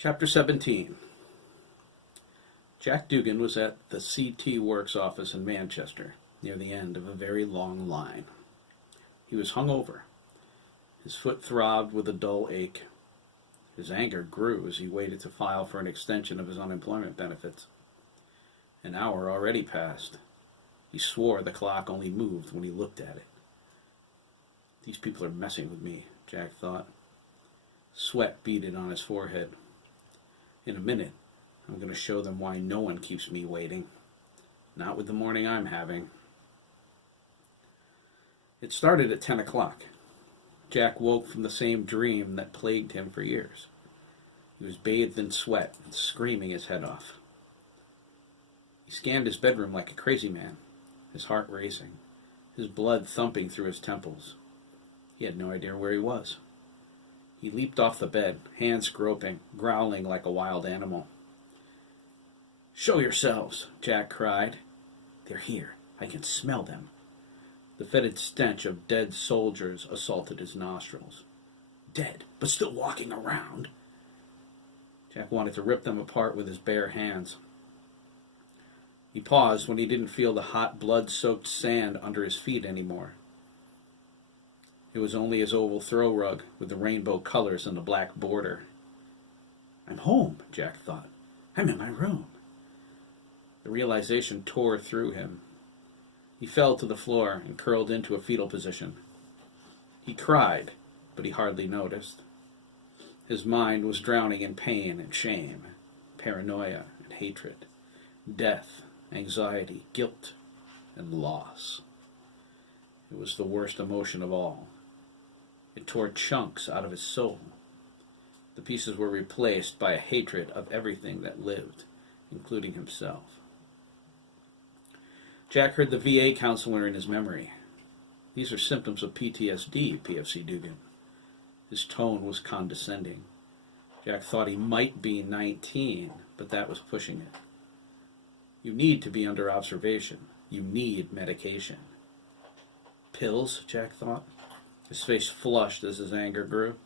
Chapter 17. Jack Dougan was at the CT Works office in Manchester, near the end of a very long line. He was hungover. His foot throbbed with a dull ache. His anger grew as he waited to file for an extension of his unemployment benefits. An hour already passed. He swore the clock only moved when he looked at it. These people are messing with me, Jack thought. Sweat beaded on his forehead. In a minute, I'm going to show them why no one keeps me waiting. Not with the morning I'm having. It started at 10 o'clock. Jack woke from the same dream that plagued him for years. He was bathed in sweat and screaming his head off. He scanned his bedroom like a crazy man, his heart racing, his blood thumping through his temples. He had no idea where he was. He leaped off the bed, hands groping, growling like a wild animal. "Show yourselves," Jack cried. "They're here. I can smell them." The fetid stench of dead soldiers assaulted his nostrils. Dead, but still walking around. Jack wanted to rip them apart with his bare hands. He paused when he didn't feel the hot, blood-soaked sand under his feet anymore. It was only his oval throw rug with the rainbow colors and the black border. I'm home, Jack thought. I'm in my room. The realization tore through him. He fell to the floor and curled into a fetal position. He cried, but he hardly noticed. His mind was drowning in pain and shame, paranoia and hatred, death, anxiety, guilt, and loss. It was the worst emotion of all. It tore chunks out of his soul. The pieces were replaced by a hatred of everything that lived, including himself. Jack heard the VA counselor in his memory. These are symptoms of PTSD, PFC Dougan. His tone was condescending. Jack thought he might be 19, but that was pushing it. You need to be under observation. You need medication. Pills, Jack thought. His face flushed as his anger grew.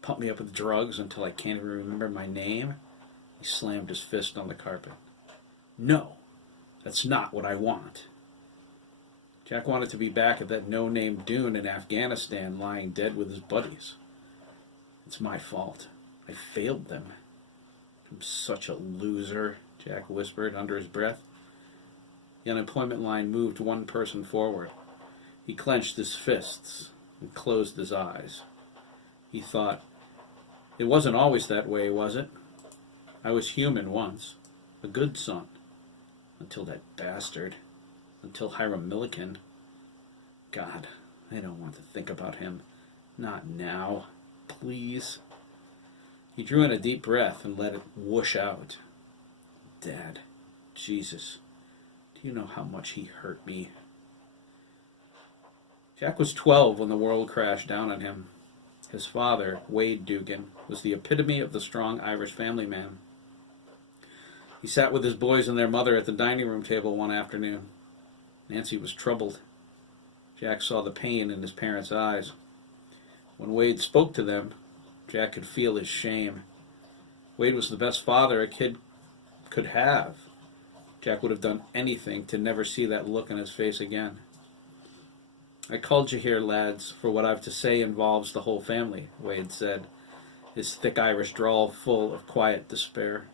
Pump me up with drugs until I can't even remember my name? He slammed his fist on the carpet. No, that's not what I want. Jack wanted to be back at that no-name dune in Afghanistan, lying dead with his buddies. It's my fault. I failed them. I'm such a loser, Jack whispered under his breath. The unemployment line moved one person forward. He clenched his fists and closed his eyes. He thought, it wasn't always that way, was it? I was human once, a good son, until that bastard, until Hiram Milliken. God, I don't want to think about him. Not now, please. He drew in a deep breath and let it whoosh out. Dad, Jesus, do you know how much he hurt me? Jack was 12 when the world crashed down on him. His father, Wade Dougan, was the epitome of the strong Irish family man. He sat with his boys and their mother at the dining room table one afternoon. Nancy was troubled. Jack saw the pain in his parents' eyes. When Wade spoke to them, Jack could feel his shame. Wade was the best father a kid could have. Jack would have done anything to never see that look on his face again. I called you here, lads, for what I've to say involves the whole family, Wade said, his thick Irish drawl full of quiet despair.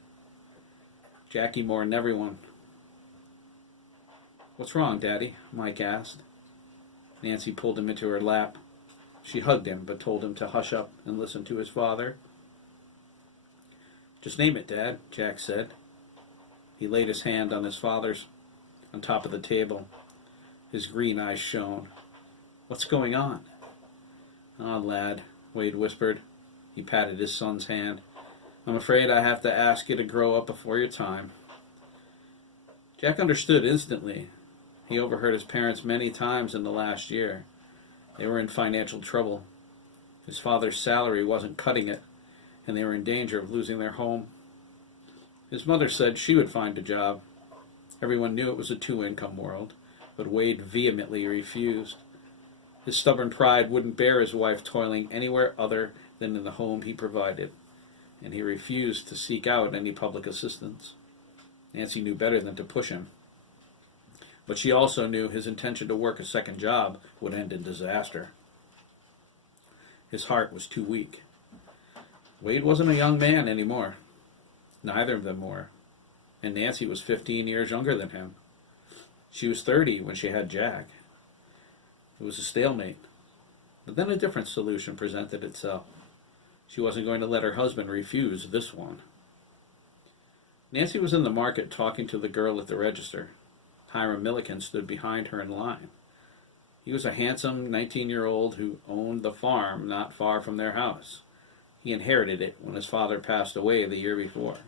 Jackie more than everyone. What's wrong, Daddy? Mike asked. Nancy pulled him into her lap. She hugged him, but told him to hush up and listen to his father. Just name it, Dad, Jack said. He laid his hand on his father's, on top of the table. His green eyes shone. What's going on? Ah, lad, Wade whispered. He patted his son's hand. I'm afraid I have to ask you to grow up before your time. Jack understood instantly. He overheard his parents many times in the last year. They were in financial trouble. His father's salary wasn't cutting it, and they were in danger of losing their home. His mother said she would find a job. Everyone knew it was a two-income world, but Wade vehemently refused. His stubborn pride wouldn't bear his wife toiling anywhere other than in the home he provided. and he refused to seek out any public assistance. Nancy knew better than to push him. But she also knew his intention to work a second job would end in disaster. His heart was too weak. Wade wasn't a young man anymore. Neither of them were. And Nancy was 15 years younger than him. She was 30 when she had Jack. It was a stalemate. But then a different solution presented itself. She wasn't going to let her husband refuse this one. Nancy was in the market talking to the girl at the register. Hiram Milliken stood behind her in line. He was a handsome 19-year-old who owned the farm not far from their house. He inherited it when his father passed away the year before.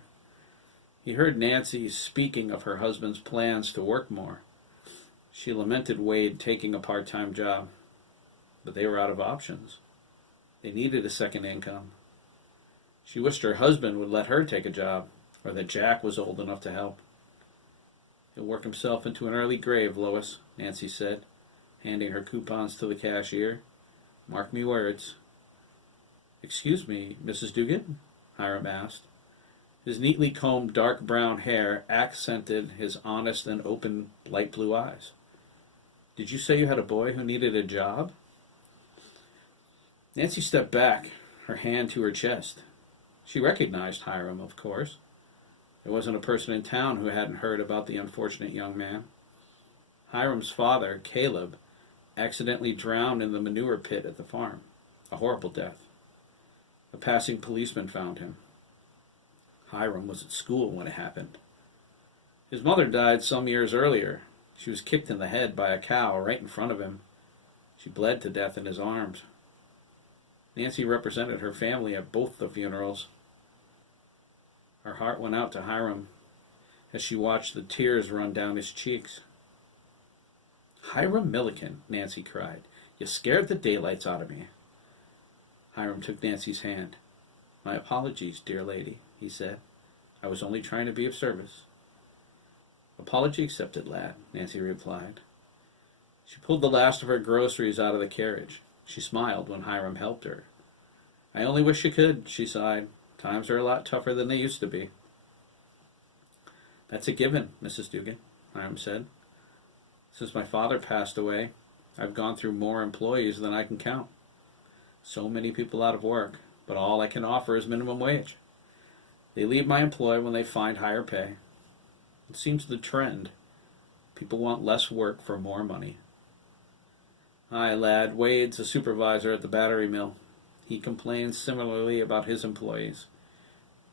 He heard Nancy speaking of her husband's plans to work more. She lamented Wade taking a part-time job, but they were out of options. They needed a second income. She wished her husband would let her take a job, or that Jack was old enough to help. He'll work himself into an early grave, Lois, Nancy said, handing her coupons to the cashier. Mark me words. Excuse me, Mrs. Dougan? Hiram asked. His neatly combed dark brown hair accented his honest and open light blue eyes. Did you say you had a boy who needed a job? Nancy stepped back, her hand to her chest. She recognized Hiram, of course. There wasn't a person in town who hadn't heard about the unfortunate young man. Hiram's father, Caleb, accidentally drowned in the manure pit at the farm. A horrible death. A passing policeman found him. Hiram was at school when it happened. His mother died some years earlier. She was kicked in the head by a cow right in front of him. She bled to death in his arms. Nancy represented her family at both the funerals. Her heart went out to Hiram as she watched the tears run down his cheeks. Hiram Milliken, Nancy cried. You scared the daylights out of me. Hiram took Nancy's hand. My apologies, dear lady, he said. I was only trying to be of service. Apology accepted, lad, Nancy replied. She pulled the last of her groceries out of the carriage. She smiled when Hiram helped her. I only wish you could, she sighed. Times are a lot tougher than they used to be. That's a given, Mrs. Dougan, Hiram said. Since my father passed away, I've gone through more employees than I can count. So many people out of work, but all I can offer is minimum wage. They leave my employ when they find higher pay. It seems the trend. People want less work for more money. Aye, lad, Wade's a supervisor at the battery mill. He complains similarly about his employees.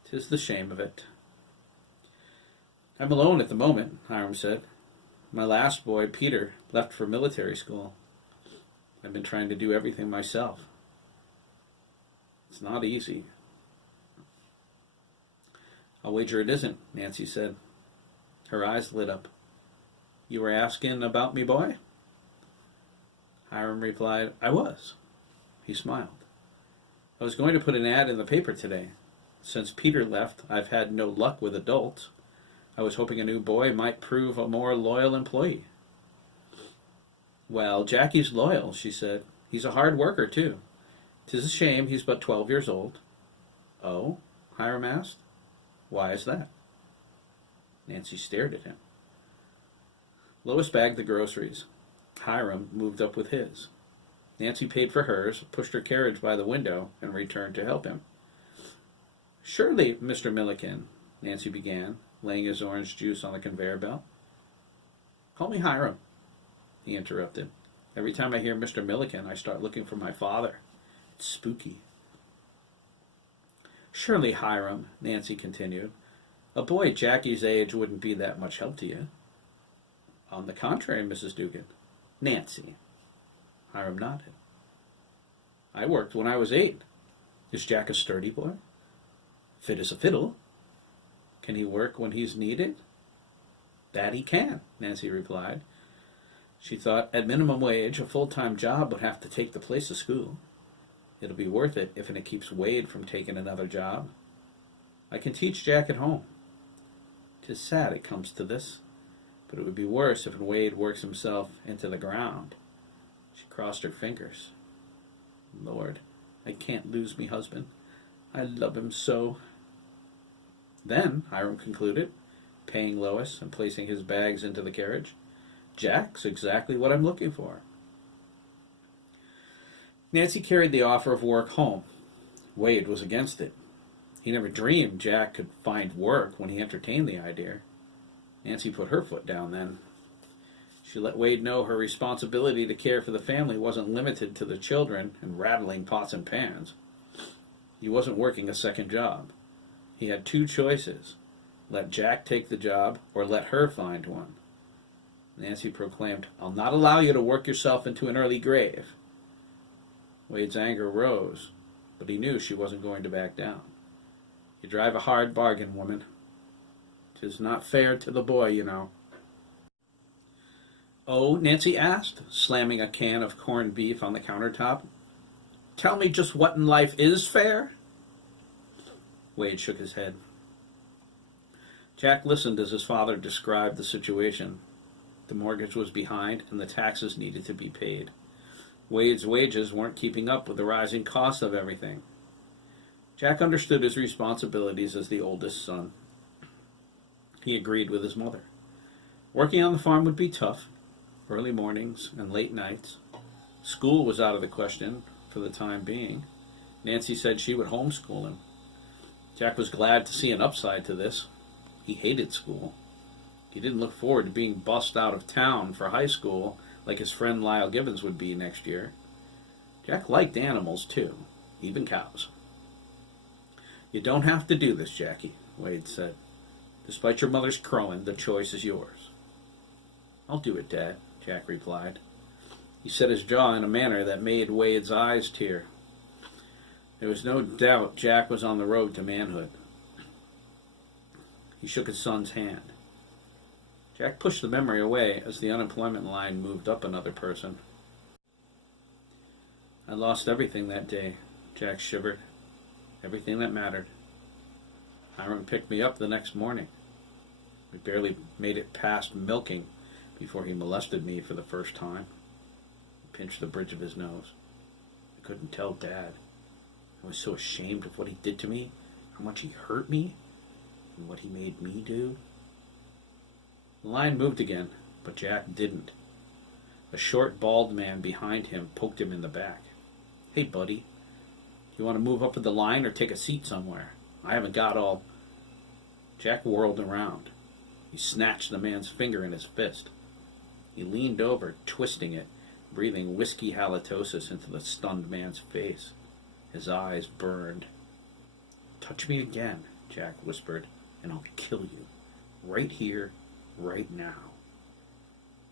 'Tis the shame of it. I'm alone at the moment, Hiram said. My last boy, Peter, left for military school. I've been trying to do everything myself. It's not easy. I'll wager it isn't, Nancy said. Her eyes lit up. You were asking about me, boy? Hiram replied, I was. He smiled. I was going to put an ad in the paper today. Since Peter left, I've had no luck with adults. I was hoping a new boy might prove a more loyal employee. Well, Jackie's loyal, she said. He's a hard worker, too. 'Tis a shame he's but 12 years old. Oh? Hiram asked. Why is that? Nancy stared at him. Lois bagged the groceries. Hiram moved up with his. Nancy paid for hers, pushed her carriage by the window, and returned to help him. Surely, Mr. Milliken, Nancy began, laying his orange juice on the conveyor belt. Call me Hiram, he interrupted. Every time I hear Mr. Milliken, I start looking for my father. It's spooky. Surely, Hiram, Nancy continued, a boy Jackie's age wouldn't be that much help to you. On the contrary, Mrs. Dougan. Nancy. Hiram nodded. I worked when I was 8. Is Jack a sturdy boy? Fit as a fiddle. Can he work when he's needed? That he can, Nancy replied. She thought at minimum wage, a full-time job would have to take the place of school. It'll be worth it if it keeps Wade from taking another job. I can teach Jack at home. 'Tis sad it comes to this, but it would be worse if Wade works himself into the ground. She crossed her fingers. Lord, I can't lose me husband. I love him so. Then, Hiram concluded, paying Lois and placing his bags into the carriage, Jack's exactly what I'm looking for. Nancy carried the offer of work home. Wade was against it. He never dreamed Jack could find work when he entertained the idea. Nancy put her foot down then. She let Wade know her responsibility to care for the family wasn't limited to the children and rattling pots and pans. He wasn't working a second job. He had two choices: let Jack take the job or let her find one. Nancy proclaimed, "I'll not allow you to work yourself into an early grave." Wade's anger rose, but he knew she wasn't going to back down. "You drive a hard bargain, woman. 'Tis not fair to the boy, you know." "Oh?" Nancy asked, slamming a can of corned beef on the countertop. "Tell me just what in life is fair?" Wade shook his head. Jack listened as his father described the situation. The mortgage was behind, and the taxes needed to be paid. Wade's wages weren't keeping up with the rising cost of everything. Jack understood his responsibilities as the oldest son. He agreed with his mother. Working on the farm would be tough, early mornings and late nights. School was out of the question for the time being. Nancy said she would homeschool him. Jack was glad to see an upside to this. He hated school. He didn't look forward to being bussed out of town for high school like his friend Lyle Gibbons would be next year. Jack liked animals, too, even cows. "You don't have to do this, Jackie," Wade said. "Despite your mother's crowing, the choice is yours." "I'll do it, Dad," Jack replied. He set his jaw in a manner that made Wade's eyes tear. There was no doubt Jack was on the road to manhood. He shook his son's hand. Jack pushed the memory away as the unemployment line moved up another person. "I lost everything that day," Jack shivered. "Everything that mattered. Hiram picked me up the next morning. We barely made it past milking before he molested me for the first time." He pinched the bridge of his nose. "I couldn't tell Dad. I was so ashamed of what he did to me, how much he hurt me, and what he made me do." The line moved again, but Jack didn't. A short, bald man behind him poked him in the back. "Hey, buddy, you want to move up with the line or take a seat somewhere? I haven't got all..." Jack whirled around. He snatched the man's finger in his fist. He leaned over, twisting it, breathing whiskey halitosis into the stunned man's face. His eyes burned. "Touch me again," Jack whispered, "and I'll kill you. Right here, right now."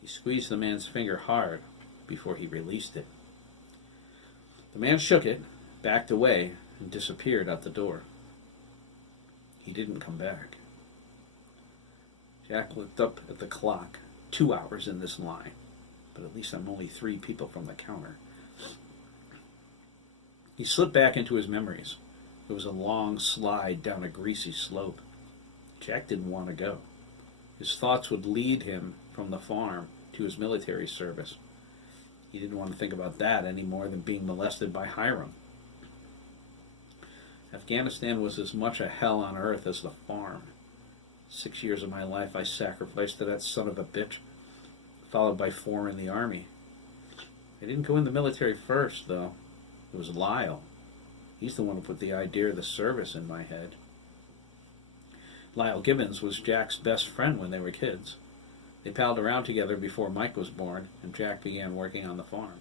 He squeezed the man's finger hard before he released it. The man shook it, backed away, and disappeared out the door. He didn't come back. Jack looked up at the clock. 2 hours in this line, but at least I'm only 3 people from the counter. He slipped back into his memories. It was a long slide down a greasy slope. Jack didn't want to go. His thoughts would lead him from the farm to his military service. He didn't want to think about that any more than being molested by Hiram. Afghanistan was as much a hell on earth as the farm. 6 years of my life I sacrificed to that son of a bitch, followed by 4 in the army. I didn't go in the military first, though. It was Lyle. He's the one who put the idea of the service in my head. Lyle Gibbons was Jack's best friend when they were kids. They palled around together before Mike was born, and Jack began working on the farm.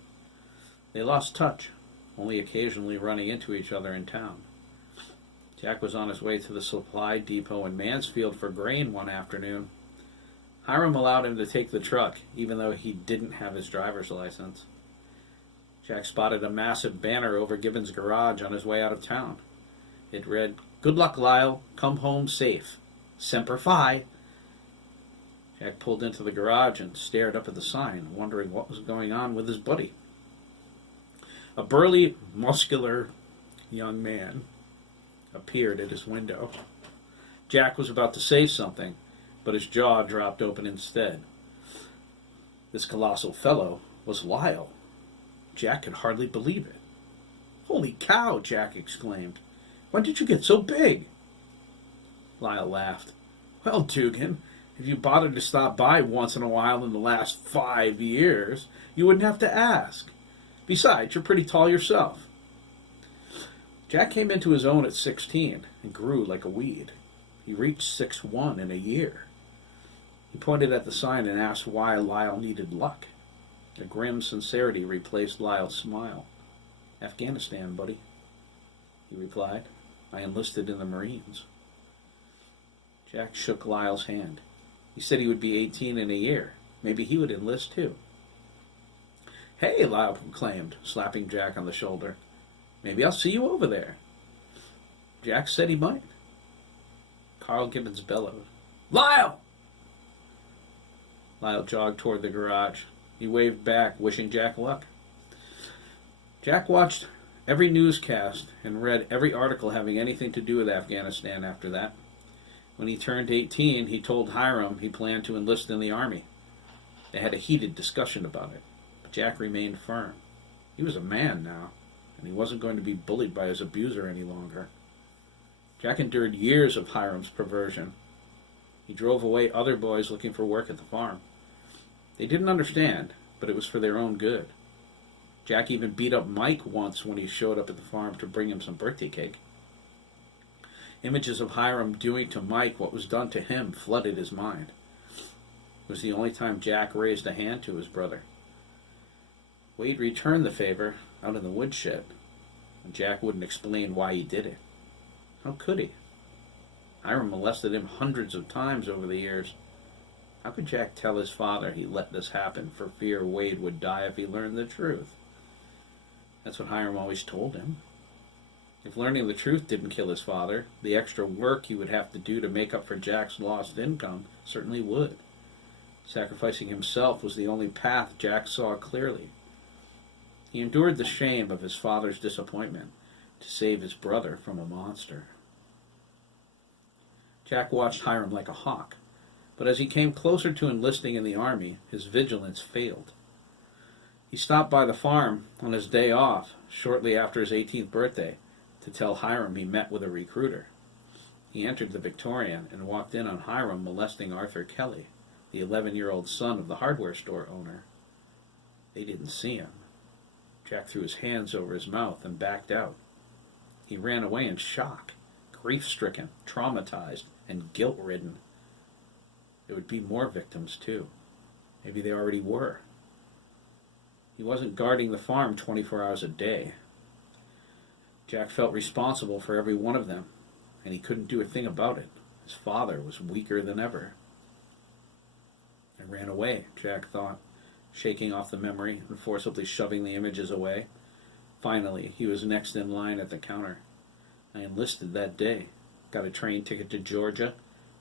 They lost touch, only occasionally running into each other in town. Jack was on his way to the supply depot in Mansfield for grain one afternoon. Hiram allowed him to take the truck, even though he didn't have his driver's license. Jack spotted a massive banner over Gibbons' garage on his way out of town. It read, "Good luck, Lyle. Come home safe. Semper Fi." Jack pulled into the garage and stared up at the sign, wondering what was going on with his buddy. A burly, muscular young man appeared at his window. Jack was about to say something, but his jaw dropped open instead. This colossal fellow was Lyle. Jack could hardly believe it. "Holy cow," Jack exclaimed. "When did you get so big?" Lyle laughed. Well, Dougan, if you bothered to stop by once in a while in the last 5 years, you wouldn't have to ask. Besides, you're pretty tall yourself. Jack came into his own at 16 and grew like a weed. He reached 6'1" in a year. He pointed at the sign and asked why Lyle needed luck. A grim sincerity replaced Lyle's smile. Afghanistan, buddy, he replied. I enlisted in the Marines. Jack shook Lyle's hand. He said he would be 18 in a year. Maybe he would enlist too. Hey, Lyle proclaimed, slapping Jack on the shoulder. Maybe I'll see you over there. Jack said he might. Carl Gibbons bellowed. Lyle! Lyle jogged toward the garage. He waved back, wishing Jack luck. Jack watched every newscast and read every article having anything to do with Afghanistan after that. When he turned 18, he told Hiram he planned to enlist in the army. They had a heated discussion about it, but Jack remained firm. He was a man now, and he wasn't going to be bullied by his abuser any longer. Jack endured years of Hiram's perversion. He drove away other boys looking for work at the farm. They didn't understand, but it was for their own good. Jack even beat up Mike once when he showed up at the farm to bring him some birthday cake. Images of Hiram doing to Mike what was done to him flooded his mind. It was the only time Jack raised a hand to his brother. Wade returned the favor out in the woodshed, and Jack wouldn't explain why he did it. How could he? Hiram molested him hundreds of times over the years. How could Jack tell his father he let this happen for fear Wade would die if he learned the truth? That's what Hiram always told him. If learning the truth didn't kill his father, the extra work he would have to do to make up for Jack's lost income certainly would. Sacrificing himself was the only path Jack saw clearly. He endured the shame of his father's disappointment to save his brother from a monster. Jack watched Hiram like a hawk, but as he came closer to enlisting in the army, his vigilance failed. He stopped by the farm on his day off, shortly after his 18th birthday, to tell Hiram he met with a recruiter. He entered the Victorian and walked in on Hiram molesting Arthur Kelly, the 11-year-old son of the hardware store owner. They didn't see him. Jack threw his hands over his mouth and backed out. He ran away in shock, grief-stricken, traumatized, and guilt-ridden. There would be more victims, too. Maybe they already were. He wasn't guarding the farm 24 hours a day. Jack felt responsible for every one of them, and he couldn't do a thing about it. His father was weaker than ever. I ran away, Jack thought, shaking off the memory and forcibly shoving the images away. Finally, he was next in line at the counter. I enlisted that day, got a train ticket to Georgia,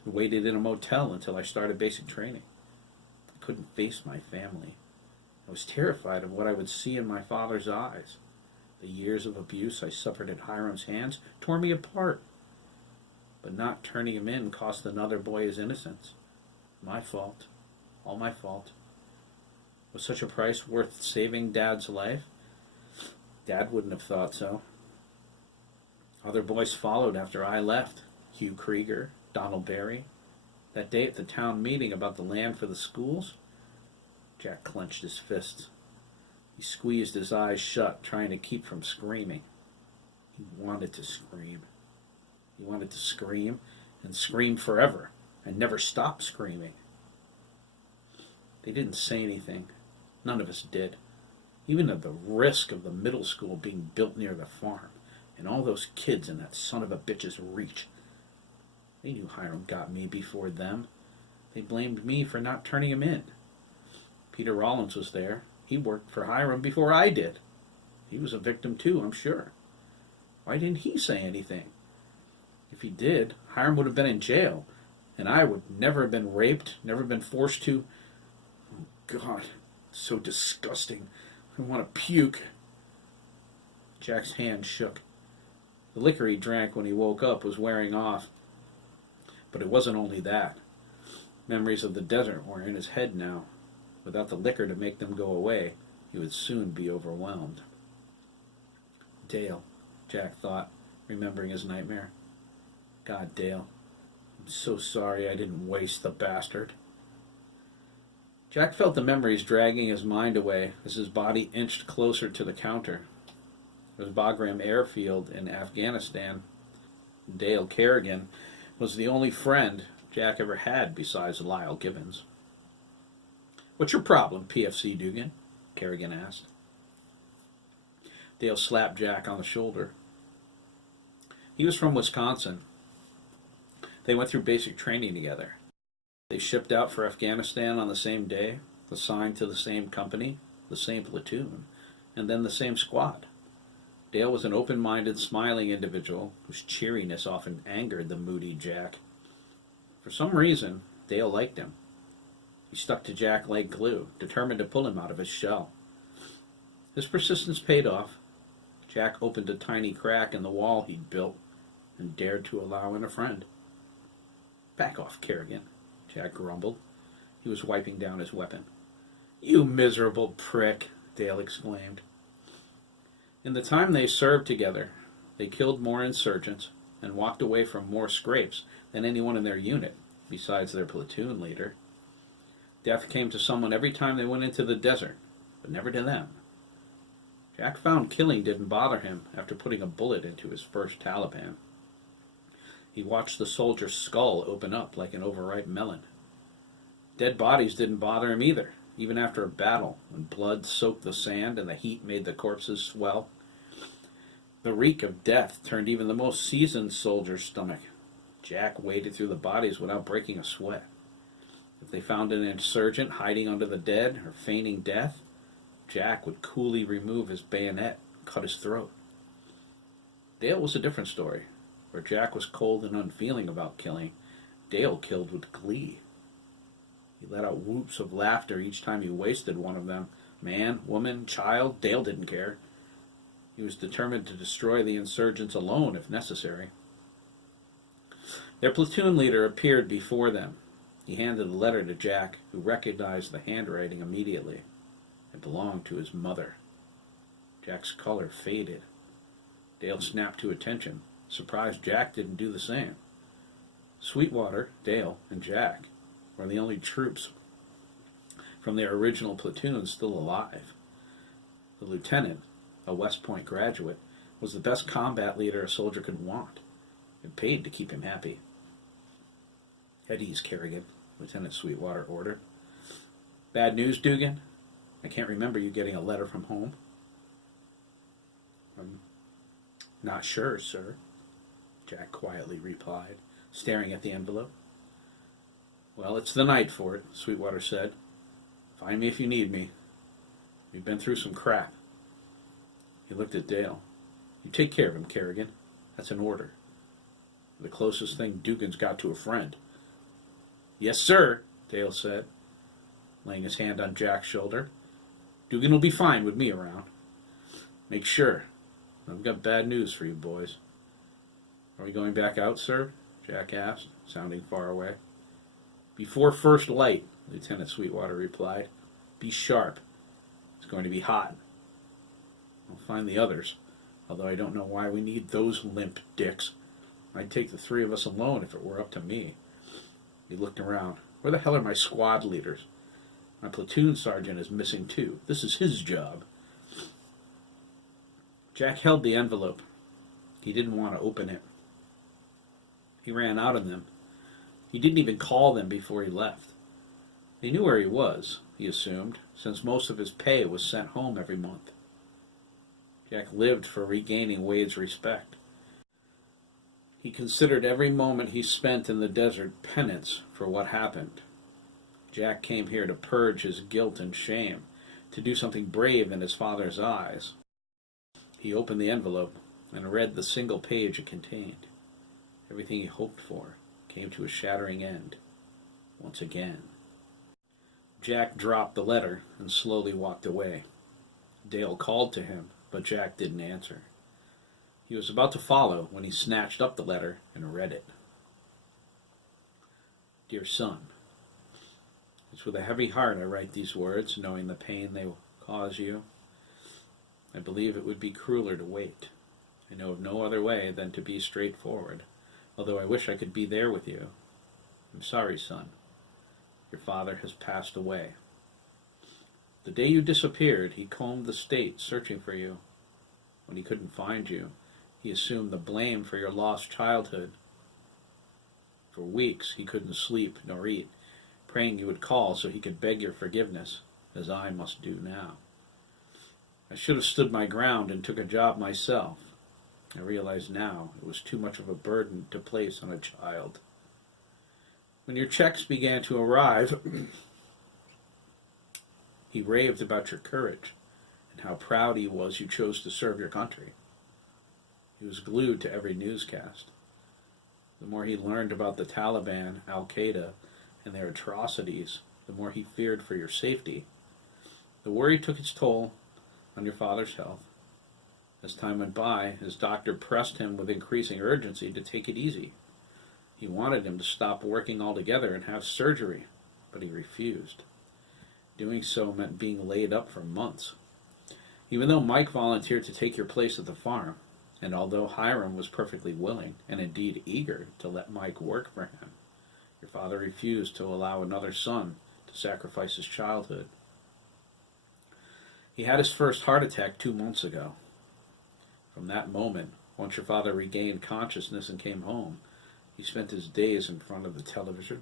and waited in a motel until I started basic training. I couldn't face my family. I was terrified of what I would see in my father's eyes. The years of abuse I suffered at Hiram's hands tore me apart. But not turning him in cost another boy his innocence. My fault. All my fault. Was such a price worth saving Dad's life? Dad wouldn't have thought so. Other boys followed after I left. Hugh Krieger, Donald Barry. That day at the town meeting about the land for the schools, Jack clenched his fists. He squeezed his eyes shut, trying to keep from screaming. He wanted to scream. He wanted to scream and scream forever and never stop screaming. They didn't say anything. None of us did. Even at the risk of the middle school being built near the farm and all those kids in that son of a bitch's reach. They knew Hiram got me before them. They blamed me for not turning him in. Peter Rollins was there. He worked for Hiram before I did. He was a victim too, I'm sure. Why didn't he say anything? If he did, Hiram would have been in jail, and I would never have been raped, never been forced to... Oh, God, so disgusting. I want to puke. Jack's hand shook. The liquor he drank when he woke up was wearing off. But it wasn't only that. Memories of the desert were in his head now. Without the liquor to make them go away, he would soon be overwhelmed. Dale, Jack thought, remembering his nightmare. God, Dale, I'm so sorry I didn't waste the bastard. Jack felt the memories dragging his mind away as his body inched closer to the counter. It was Bagram Airfield in Afghanistan. Dale Kerrigan was the only friend Jack ever had besides Lyle Gibbons. "What's your problem, PFC Dougan?" Kerrigan asked. Dale slapped Jack on the shoulder. He was from Wisconsin. They went through basic training together. They shipped out for Afghanistan on the same day, assigned to the same company, the same platoon, and then the same squad. Dale was an open-minded, smiling individual whose cheeriness often angered the moody Jack. For some reason, Dale liked him. He stuck to Jack like glue, determined to pull him out of his shell. His persistence paid off. Jack opened a tiny crack in the wall he'd built and dared to allow in a friend. "Back off, Kerrigan," Jack grumbled. He was wiping down his weapon. "You miserable prick," Dale exclaimed. In the time they served together, they killed more insurgents and walked away from more scrapes than anyone in their unit, besides their platoon leader. Death came to someone every time they went into the desert, but never to them. Jack found killing didn't bother him after putting a bullet into his first Taliban. He watched the soldier's skull open up like an overripe melon. Dead bodies didn't bother him either, even after a battle, when blood soaked the sand and the heat made the corpses swell. The reek of death turned even the most seasoned soldier's stomach. Jack waded through the bodies without breaking a sweat. If they found an insurgent hiding under the dead or feigning death, Jack would coolly remove his bayonet and cut his throat. Dale was a different story. Where Jack was cold and unfeeling about killing, Dale killed with glee. He let out whoops of laughter each time he wasted one of them. Man, woman, child, Dale didn't care. He was determined to destroy the insurgents alone if necessary. Their platoon leader appeared before them. He handed a letter to Jack, who recognized the handwriting immediately. It belonged to his mother. Jack's color faded. Dale snapped to attention, surprised Jack didn't do the same. Sweetwater, Dale, and Jack were the only troops from their original platoon still alive. The lieutenant, a West Point graduate, was the best combat leader a soldier could want. It paid to keep him happy. "At ease, Kerrigan," Lieutenant Sweetwater ordered. "Bad news, Dougan? I can't remember you getting a letter from home." "I'm not sure, sir," Jack quietly replied, staring at the envelope. "Well, it's the night for it," Sweetwater said. "Find me if you need me. We've been through some crap." He looked at Dale. "You take care of him, Kerrigan. That's an order. The closest thing Dougan's got to a friend." "Yes, sir," Dale said, laying his hand on Jack's shoulder. "Dougan will be fine with me around. Make sure. I've got bad news for you boys." "Are we going back out, sir?" Jack asked, sounding far away. "Before first light," Lieutenant Sweetwater replied. "Be sharp. It's going to be hot. I'll find the others, although I don't know why we need those limp dicks. I'd take the three of us alone if it were up to me." He looked around. "Where the hell are my squad leaders? My platoon sergeant is missing too. This is his job." Jack held the envelope. He didn't want to open it. He ran out on them. He didn't even call them before he left. They knew where he was, he assumed, since most of his pay was sent home every month. Jack lived for regaining Wade's respect. He considered every moment he spent in the desert penance for what happened. Jack came here to purge his guilt and shame, to do something brave in his father's eyes. He opened the envelope and read the single page it contained. Everything he hoped for came to a shattering end, once again. Jack dropped the letter and slowly walked away. Dale called to him, but Jack didn't answer. He was about to follow when he snatched up the letter and read it. "Dear son, it's with a heavy heart I write these words, knowing the pain they will cause you. I believe it would be crueler to wait. I know of no other way than to be straightforward, although I wish I could be there with you. I'm sorry, son. Your father has passed away. The day you disappeared, he combed the state searching for you. When he couldn't find you, he assumed the blame for your lost childhood. For weeks he couldn't sleep nor eat, praying you would call so he could beg your forgiveness, as I must do now. I should have stood my ground and took a job myself. I realize now it was too much of a burden to place on a child. When your checks began to arrive, he raved about your courage and how proud he was you chose to serve your country. He was glued to every newscast. The more he learned about the Taliban, Al-Qaeda, and their atrocities, the more he feared for your safety. The worry took its toll on your father's health. As time went by, his doctor pressed him with increasing urgency to take it easy. He wanted him to stop working altogether and have surgery, but he refused. Doing so meant being laid up for months. Even though Mike volunteered to take your place at the farm, and although Hiram was perfectly willing, and indeed eager, to let Mike work for him, your father refused to allow another son to sacrifice his childhood. He had his first heart attack 2 months ago. From that moment, once your father regained consciousness and came home, he spent his days in front of the television,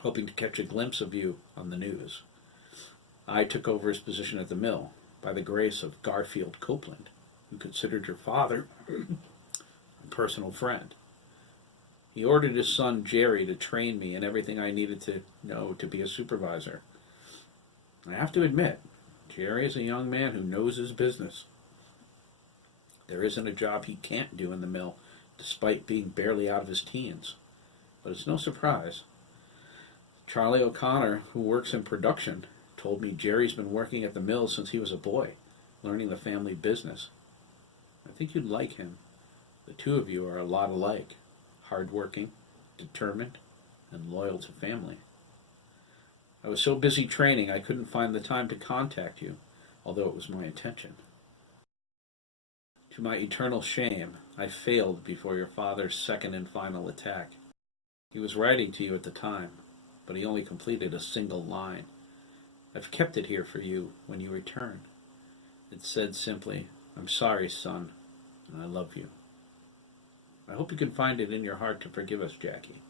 hoping to catch a glimpse of you on the news. I took over his position at the mill by the grace of Garfield Copeland, who considered your father a personal friend. He ordered his son Jerry to train me in everything I needed to know to be a supervisor. I have to admit, Jerry is a young man who knows his business. There isn't a job he can't do in the mill, despite being barely out of his teens. But it's no surprise. Charlie O'Connor, who works in production, told me Jerry's been working at the mill since he was a boy, learning the family business. I think you'd like him. The two of you are a lot alike, hardworking, determined, and loyal to family. I was so busy training I couldn't find the time to contact you, although it was my intention. To my eternal shame, I failed before your father's second and final attack. He was writing to you at the time, but he only completed a single line. I've kept it here for you when you return. It said simply, I'm sorry, son, and I love you. I hope you can find it in your heart to forgive us, Jackie.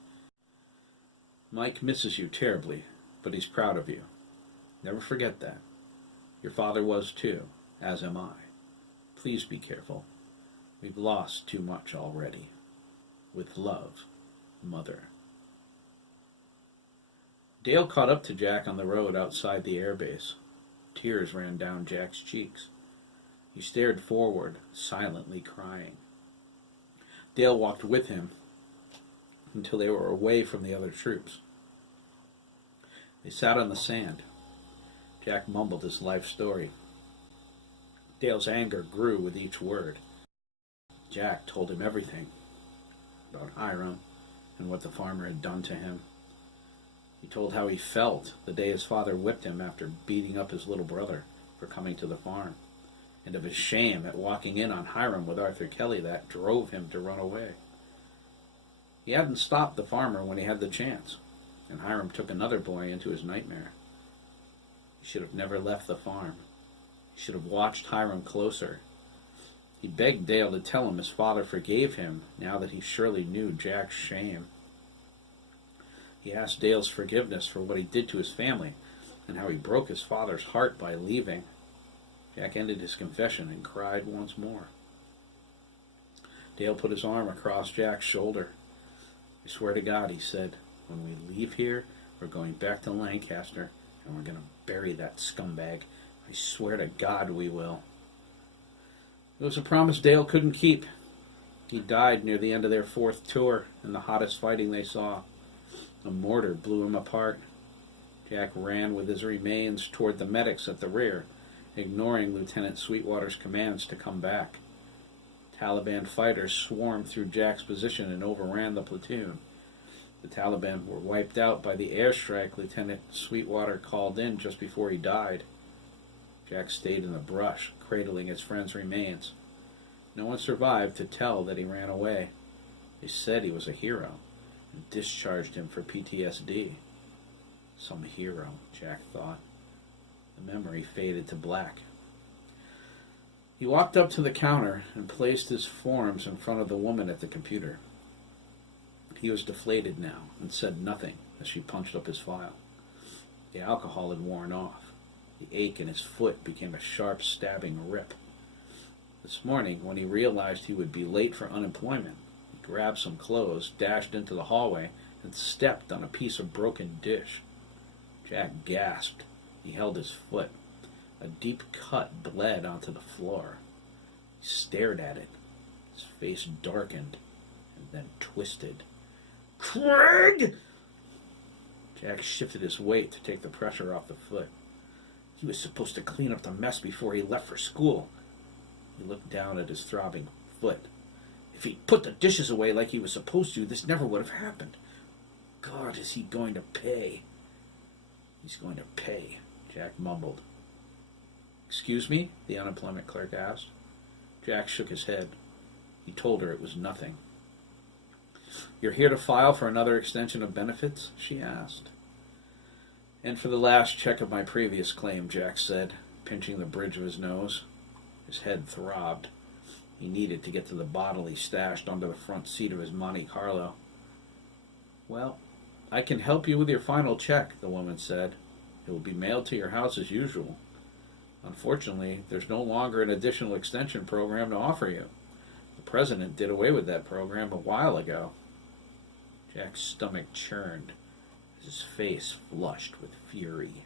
Mike misses you terribly, but he's proud of you. Never forget that. Your father was too, as am I. Please be careful. We've lost too much already. With love, Mother. Dale caught up to Jack on the road outside the airbase. Tears ran down Jack's cheeks. He stared forward, silently crying. Dale walked with him until they were away from the other troops. They sat on the sand. Jack mumbled his life story. Dale's anger grew with each word. Jack told him everything about Hiram and what the farmer had done to him. He told how he felt the day his father whipped him after beating up his little brother for coming to the farm, and of his shame at walking in on Hiram with Arthur Kelly that drove him to run away. He hadn't stopped the farmer when he had the chance, and Hiram took another boy into his nightmare. He should have never left the farm. He should have watched Hiram closer. He begged Dale to tell him his father forgave him now that he surely knew Jack's shame. He asked Dale's forgiveness for what he did to his family and how he broke his father's heart by leaving. Jack ended his confession and cried once more. Dale put his arm across Jack's shoulder. I swear to God, he said, when we leave here, we're going back to Lancaster and we're going to bury that scumbag. I swear to God we will. It was a promise Dale couldn't keep. He died near the end of their fourth tour in the hottest fighting they saw. A mortar blew him apart. Jack ran with his remains toward the medics at the rear, ignoring Lieutenant Sweetwater's commands to come back. Taliban fighters swarmed through Jack's position and overran the platoon. The Taliban were wiped out by the airstrike Lieutenant Sweetwater called in just before he died. Jack stayed in the brush, cradling his friend's remains. No one survived to tell that he ran away. They said he was a hero, and discharged him for PTSD. Some hero, Jack thought. The memory faded to black. He walked up to the counter and placed his forms in front of the woman at the computer. He was deflated now and said nothing as she punched up his file. The alcohol had worn off. The ache in his foot became a sharp, stabbing rip. This morning, when he realized he would be late for unemployment, he grabbed some clothes, dashed into the hallway, and stepped on a piece of broken dish. Jack gasped. He held his foot. A deep cut bled onto the floor. He stared at it. His face darkened and then twisted. "Craig!" Jack shifted his weight to take the pressure off the foot. He was supposed to clean up the mess before he left for school. He looked down at his throbbing foot. If he'd put the dishes away like he was supposed to, this never would have happened. God, is he going to pay? He's going to pay, Jack mumbled. "Excuse me?" the unemployment clerk asked. Jack shook his head. He told her it was nothing. "You're here to file for another extension of benefits?" she asked. "And for the last check of my previous claim," Jack said, pinching the bridge of his nose. His head throbbed. He needed to get to the bottle he stashed under the front seat of his Monte Carlo. "Well, I can help you with your final check," the woman said. "It will be mailed to your house as usual. Unfortunately, there's no longer an additional extension program to offer you. The president did away with that program a while ago." Jack's stomach churned as his face flushed with fury.